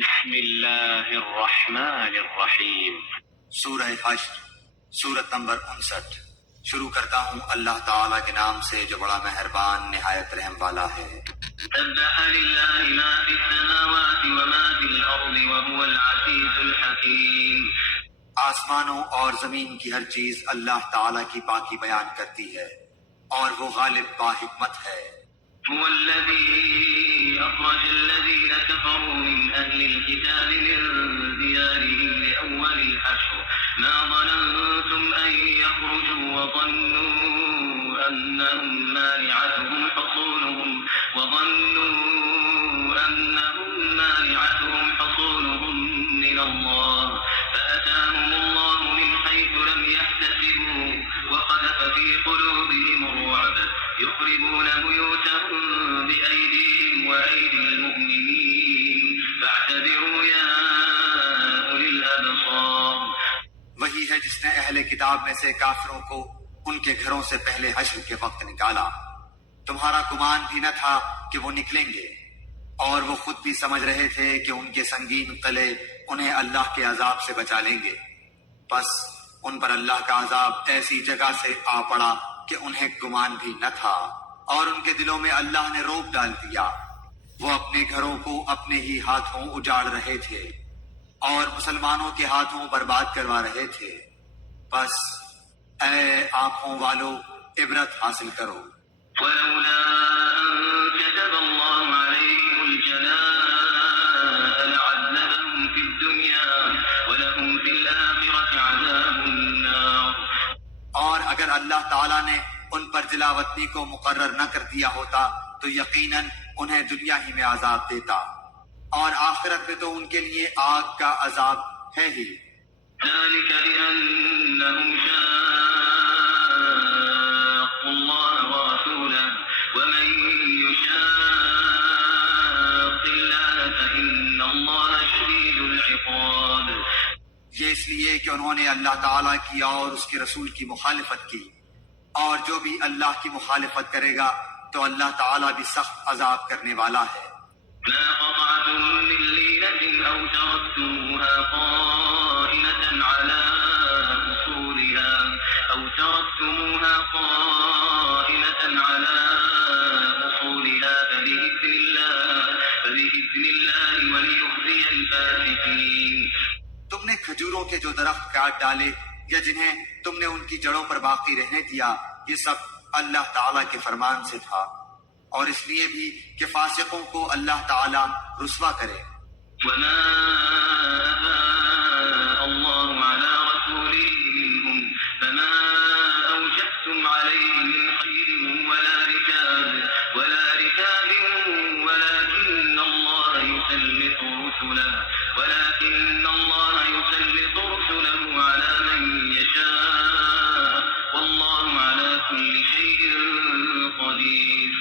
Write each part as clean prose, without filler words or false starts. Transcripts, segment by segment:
بسم اللہ الرحمن الرحیم۔ سورہ حشر، سورت نمبر 59۔ شروع کرتا ہوں اللہ تعالیٰ کے نام سے جو بڑا مہربان نہایت رحم والا ہے۔ سبح للہ ما فی السماوات وما فی الارض وهو العزیز الحکیم۔ آسمانوں اور زمین کی ہر چیز اللہ تعالیٰ کی پاکی بیان کرتی ہے اور وہ غالب با حکمت ہے۔ هو الذي أخرج الذين كفروا من أهل الكتاب من ديارهم لأول الحشر ما ظننتم أن يخرجوا وظنوا أنهم مانعتهم حصونهم من الله فأتاهم الله من حيث لم يحتسبوا وقذف في قلوبهم الرعب يخربون بيوتهم بأيديهم وأيدي المؤمنين فاعتبروا يا أولي الأبصار۔ وہی ہے جس نے اہل کتاب میں سے کافروں کو ان کے گھروں سے پہلے حشر کے وقت نکالا۔ تمہارا گمان بھی نہ تھا کہ وہ نکلیں گے، اور وہ خود بھی سمجھ رہے تھے کہ ان کے سنگین قلعے انہیں اللہ کے عذاب سے بچا لیں گے، بس ان پر اللہ کا عذاب ایسی جگہ سے آ پڑا کہ انہیں گمان بھی نہ تھا، اور ان کے دلوں میں اللہ نے روب ڈال دیا۔ وہ اپنے گھروں کو اپنے ہی ہاتھوں اجاڑ رہے تھے اور مسلمانوں کے ہاتھوں برباد کروا رہے تھے، بس اے آنکھوں والو عبرت حاصل کرو۔ ولولا أن كتب الله عليهم الجلاء لعذبهم في الدنيا ولهم في الآخرة عذاب النار۔ اور اگر اللہ تعالیٰ نے ان پر جلاوطنی کو مقرر نہ کر دیا ہوتا تو یقیناً انہیں دنیا ہی میں عذاب دیتا، اور آخرت میں تو ان کے لیے آگ کا عذاب ہے ہی۔ ذلك بأنهم شاقوا الله ورسوله ومن يشاق الله فإن الله شديد العقاب۔ یہ اس لیے کہ انہوں نے اللہ تعالیٰ کی اور اس کے رسول کی مخالفت کی، اور جو بھی اللہ کی مخالفت کرے گا تو اللہ تعالیٰ بھی سخت عذاب کرنے والا ہے۔ ما قطعتم من لينة أو تركتموها قائمة على أصولها فبإذن الله وليخزي الفاسقين۔ تم نے کھجوروں کے جو درخت کاٹ ڈالے یا جنہیں تم نے ان کی جڑوں پر باقی رہنے دیا، یہ سب اللہ تعالیٰ کے فرمان سے تھا، اور اس لیے بھی کہ فاسقوں کو اللہ تعالیٰ رسوا کرے۔ وما أفاء الله على رسوله منهم فما أوجفتم عليه من خيل ولا ركاب ولكن الله يسلط رسله على من يشاء والله على كل شيء قدير۔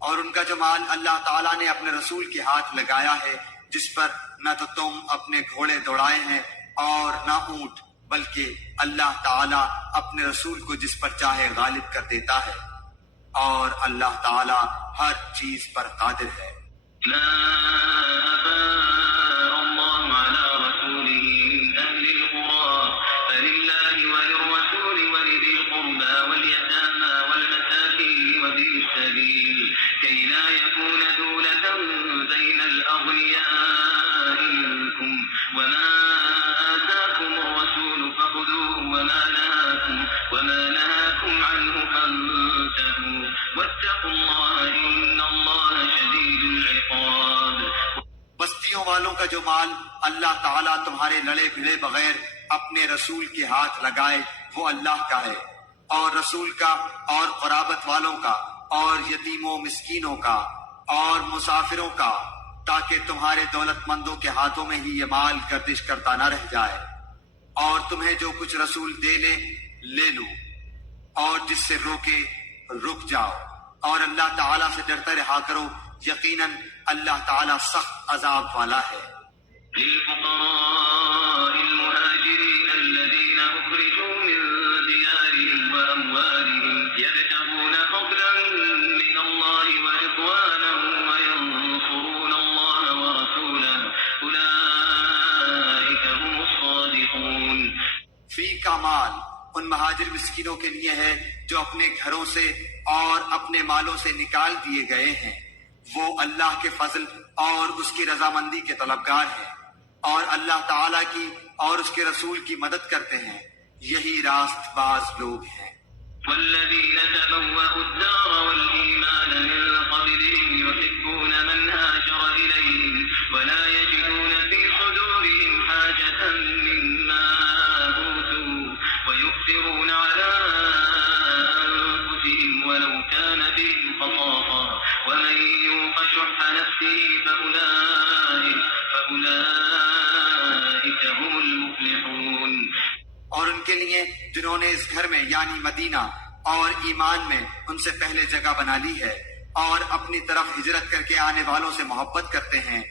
اور ان کا جو مال اللہ تعالیٰ نے اپنے رسول کے ہاتھ لگایا ہے، جس پر نہ تو تم اپنے گھوڑے دوڑائے ہیں اور نہ اونٹ، بلکہ اللہ تعالیٰ اپنے رسول کو جس پر چاہے غالب کر دیتا ہے، اور اللہ تعالیٰ ہر چیز پر قادر ہے۔ ما أفاء الله على رسوله من أهل القرى فلله وللرسول ولذي القربى واليتامى والمساكين وابن السبيل كي لا يكون دولة بين الأغنياء منكم وما آتاكم الرسول فخذوه وما نهاكم عنه فانتهوا واتقوا الله إن الله شديد العقاب۔ بستیوں والوں کا جو مال اللہ تعالیٰ تمہارے لڑے بھڑے بغیر اپنے رسول کے ہاتھ لگائے وہ اللہ کا ہے، اور رسول کا اور قرابت والوں کا اور یتیموں مسکینوں کا اور مسافروں کا، تاکہ تمہارے دولت مندوں کے ہاتھوں میں ہی یہ مال گردش کرتا نہ رہ جائے، اور تمہیں جو کچھ رسول دے لے لو، اور جس سے روکے رک جاؤ، اور اللہ تعالیٰ سے ڈرتے رہا کرو، یقیناً اللہ تعالیٰ سخت عذاب والا ہے۔ للفقراء المهاجرين الذين أخرجوا من ديارهم وأموالهم يبتغون فضلا من الله ورضوانا وينصرون الله ورسوله أولئك ان مہاجر مسکینوں کے لیے ہے جو اپنے گھروں سے اور اپنے مالوں سے نکال دیے گئے ہیں، وہ اللہ کے فضل اور اس کی رضامندی کے طلبگار ہیں اور اللہ تعالیٰ کی اور اس کے رسول کی مدد کرتے ہیں، یہی راست باز لوگ ہیں۔ والذين تبوأوا الدار والإيمان من قبلهم يحبون من هاجر إليهم ولا يجدون في صدورهم حاجة مما أوتوا ويؤثرون على أنفسهم ولو كان بهم خصاصة ومن يوق شح نفسه فأولئك هم المفلحون۔ اور ان کے لیے جنہوں نے اس گھر میں یعنی مدینہ اور ایمان میں ان سے پہلے جگہ بنا لی ہے اور اپنی طرف ہجرت کر کے آنے والوں سے محبت کرتے ہیں،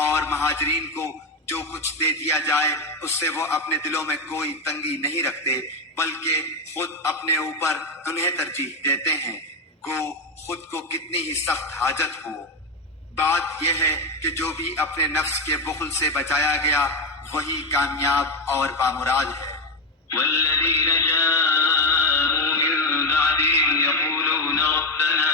اور مہاجرین کو جو کچھ دے دیا جائے اس سے وہ اپنے دلوں میں کوئی تنگی نہیں رکھتے، بلکہ خود اپنے اوپر انہیں ترجیح دیتے ہیں، گو خود کو کتنی ہی سخت حاجت ہو۔ بات یہ ہے کہ جو بھی اپنے نفس کے بخل سے بچایا گیا وہی کامیاب اور بامراد ہے۔ والذين جاءوا من بعدهم يقولون ربنا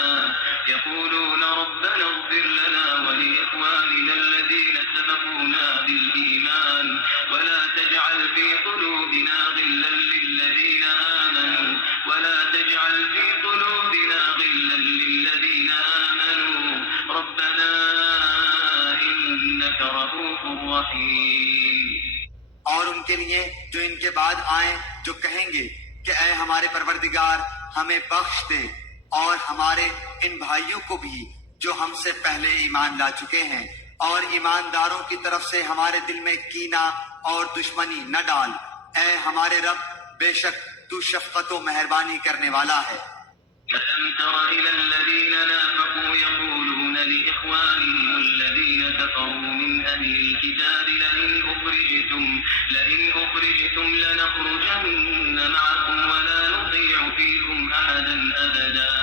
اغفر لنا ولإخواننا الذين سبقونا بالإيمان ولا تجعل في قلوبنا غلا للذين آمنوا ربنا إنك رؤوف رحيم۔ اور ان کے لیے جو ان کے بعد آئیں جو کہیں گے کہ اے ہمارے پروردگار ہمیں بخش دے، اور ہمارے ان بھائیوں کو بھی جو ہم سے پہلے ایمان لا چکے ہیں، اور ایمانداروں کی طرف سے ہمارے دل میں کینہ اور دشمنی نہ ڈال، اے ہمارے رب بے شک تو شفقت و مہربانی کرنے والا ہے۔ ألم تر إلى الذين نافقوا يقولون لإخوانهم الذين كفروا من أهل الكتاب لئن أخرجتم لنخرجن معكم ولا نطيع فيكم أحدا أبدا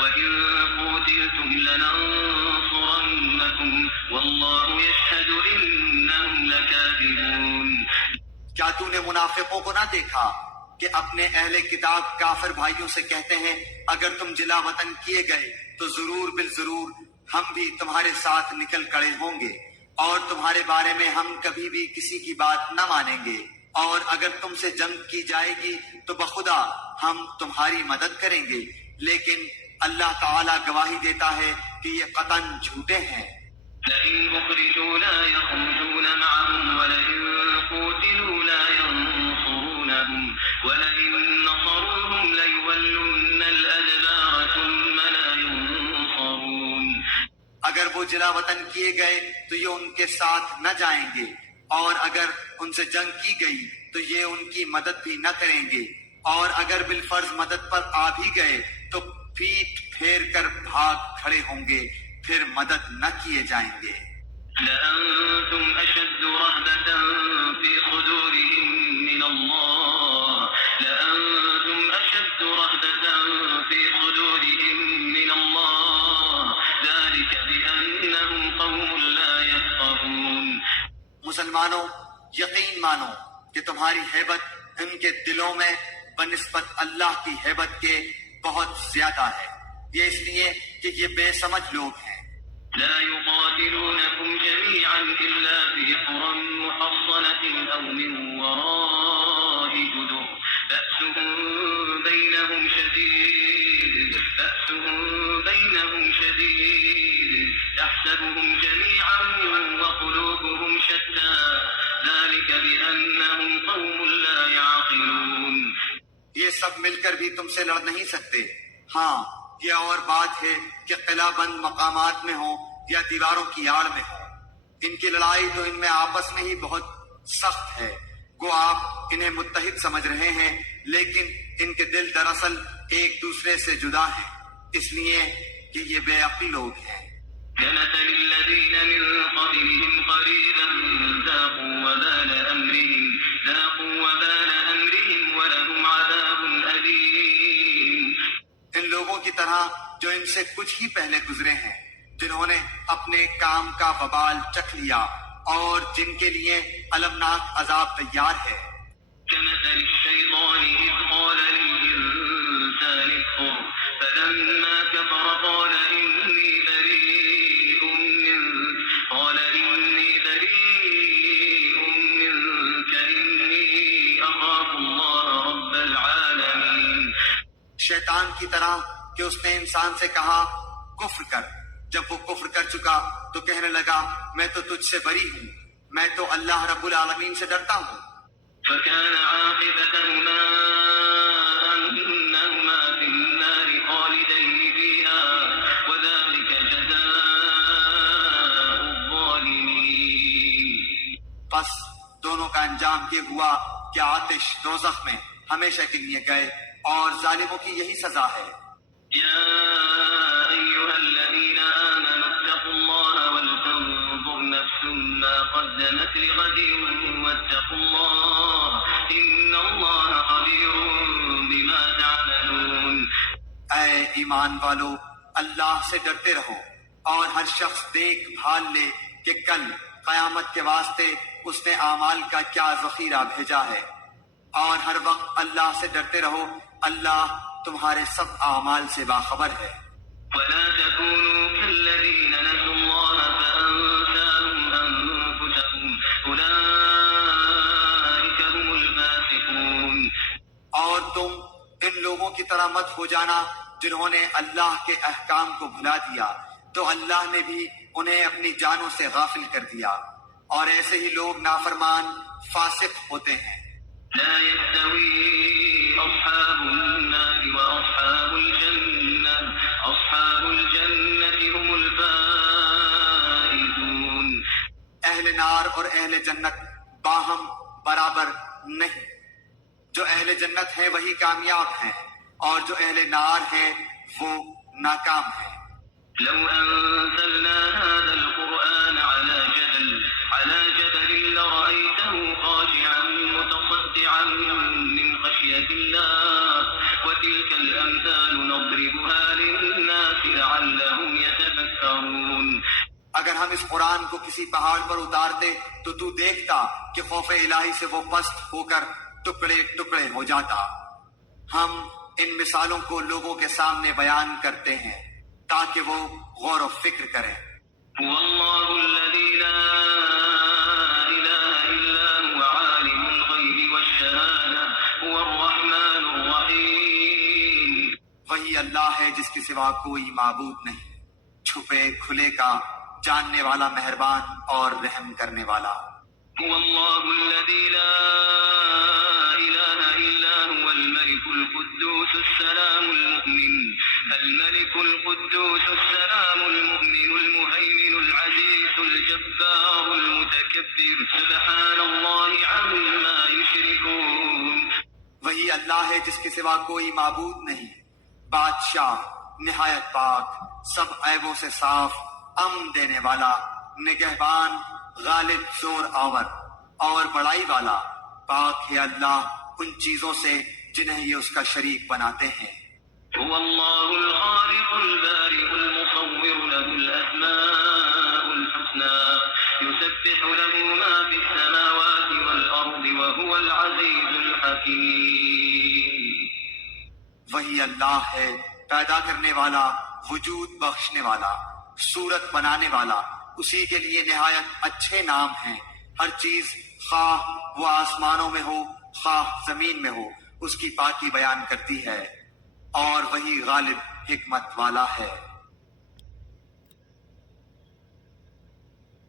وإن قتلتم لننصرنكم والله يشهد إنهم لكاذبون۔ کیا تو نے منافقوں کو نہ دیکھا کہ اپنے اہل کتاب کافر بھائیوں سے کہتے ہیں اگر تم جلا وطن کیے گئے تو ضرور بالضرور ہم بھی تمہارے ساتھ نکل کڑے ہوں گے، اور تمہارے بارے میں ہم کبھی بھی کسی کی بات نہ مانیں گے، اور اگر تم سے جنگ کی جائے گی تو بخدا ہم تمہاری مدد کریں گے، لیکن اللہ تعالیٰ گواہی دیتا ہے کہ یہ قطعاً جھوٹے ہیں۔ لئن أخرجوا لا يخرجون معهم ولئن قتلوا لا ينصرونهم ولئن نصروهم ليولن الأدبار ثم لا ينصرون۔ اگر وہ جلا وطن کیے گئے تو یہ ان کے ساتھ نہ جائیں گے، اور اگر ان سے جنگ کی گئی تو یہ ان کی مدد بھی نہ کریں گے، اور اگر بالفرض مدد پر آ بھی گئے تو پیٹ پھیر کر بھاگ کھڑے ہوں گے، پھر مدد نہ کیے جائیں گے۔ لأنتم أشد رهبة في صدورهم من الله ذلك بأنهم قوم لا يفقهون۔ مسلمانوں یقین مانو کہ تمہاری ہیبت ان کے دلوں میں بنسبت اللہ کی ہیبت کے بہت زیادہ ہے، یہ اس لیے کہ یہ بے سمجھ لوگ ہیں۔ لا يقاتلونكم جميعا إلا في قرى محصنة أو من وراء جدر بأسهم بينهم شديد تحسبهم جميعا وقلوبهم شتى ذلك بأنهم قوم لا يعقلون۔ یہ سب مل کر بھی تم سے لڑ نہیں سکتے، ہاں یہ اور بات ہے کہ قلعہ بند مقامات میں ہوں یا دیواروں کی آڑ میں ہوں، ان کی لڑائی تو ان میں آپس میں ہی بہت سخت ہے، گو آپ انہیں متحد سمجھ رہے ہیں لیکن ان کے دل دراصل ایک دوسرے سے جدا ہیں، اس لیے کہ یہ بے عقل لوگ ہیں۔ كمثل الذين من قبلهم قريبا ذاقوا وبال أمرهم ولهم عذاب أليم۔ ان لوگوں کی طرح جو ان سے کچھ ہی پہلے گزرے ہیں، جنہوں نے اپنے کام کا وبال چکھ لیا اور جن کے لیے المناک عذاب تیار ہے۔ كمثل الشيطان إذ قال للإنسان اكفر فلما كفر قال إني بريء منك إني أخاف الله رب العالمين. شیطان کی طرح کہ اس نے انسان سے کہا کفر کر. جب وہ کفر کر چکا تو کہنے لگا میں تو تجھ سے بری ہوں، میں تو اللہ رب العالمین سے ڈرتا ہوں. فكان عاقبتهما أنهما في النار خالدين فيها وذلك جزاء الظالمين. بس دونوں کا انجام یہ ہوا کہ آتش دوزخ میں ہمیشہ کے لیے گئے اور ظالموں کی یہی سزا ہے. يا أيها الذين آمنوا اتقوا الله ولتنظر نفس ما قدمت لغد واتقوا الله إن الله خبير بما تعملون. اے ایمان والو، اللہ سے ڈرتے رہو اور ہر شخص دیکھ بھال لے کہ کل قیامت کے واسطے اس نے اعمال کا کیا ذخیرہ بھیجا ہے، اور ہر وقت اللہ سے ڈرتے رہو، اللہ تمہارے سب اعمال سے باخبر ہے. ولا تكونوا كالذين نسوا الله فأنساهم أنفسهم أولئك هم الفاسقون. اور تم ان لوگوں کی طرح مت ہو جانا جنہوں نے اللہ کے احکام کو بھلا دیا تو اللہ نے بھی انہیں اپنی جانوں سے غافل کر دیا، اور ایسے ہی لوگ نافرمان فاسق ہوتے ہیں. لا يستوي أصحاب النار وأصحاب الجنة أصحاب الجنة هم الفائزون. اہل نار اور اہل جنت باہم برابر نہیں. جو اہل جنت ہیں وہی کامیاب ہیں، اور جو اہل نار ہیں وہ ناکام ہیں. لو أنزلنا هذا القرآن على جبل لرأيته خاشعا متصدعا من خشية الله وتلك الأمثال نضربها للناس لعلهم يتفكرون. اگر ہم اس قرآن کو کسی پہاڑ پر اتارتے تو تو دیکھتا کہ خوف الہی سے وہ پست ہو کر ٹکڑے ٹکڑے ہو جاتا. ہم ان مثالوں کو لوگوں کے سامنے بیان کرتے ہیں تاکہ وہ غور و فکر کریں. هو الله الذي لا إله إلا هو عالم الغيب والشهادة هو الرحمن الرحيم. وہی اللہ ہے جس کے سوا کوئی معبود نہیں، چھپے کھلے کا جاننے والا، مہربان اور رحم کرنے والا. هو الله الذي لا إله إلا هو الملك القدوس السلام المؤمن المهيمن العزيز الجبار المتكبر سبحان الله عما يشركون. وہی اللہ ہے جس کے سوا کوئی معبود نہیں، بادشاہ نہایت پاک، سب عیبوں سے صاف، امن دینے والا، نگہبان، غالب زور آور اور بڑائی والا. پاک ہے اللہ ان چیزوں سے جنہیں یہ اس کا شریک بناتے ہیں. هو الله الخالق البارئ المصور له الأسماء الحسنى يسبح له ما في السماوات والأرض وهو العزيز الحكيم. وہی اللہ ہے پیدا کرنے والا، وجود بخشنے والا، صورت بنانے والا. اسی کے لیے نہایت اچھے نام ہیں. ہر چیز خواہ وہ آسمانوں میں ہو خواہ زمین میں ہو اس کی پاکی بیان کرتی ہے، اور وہی غالب حکمت والا ہے.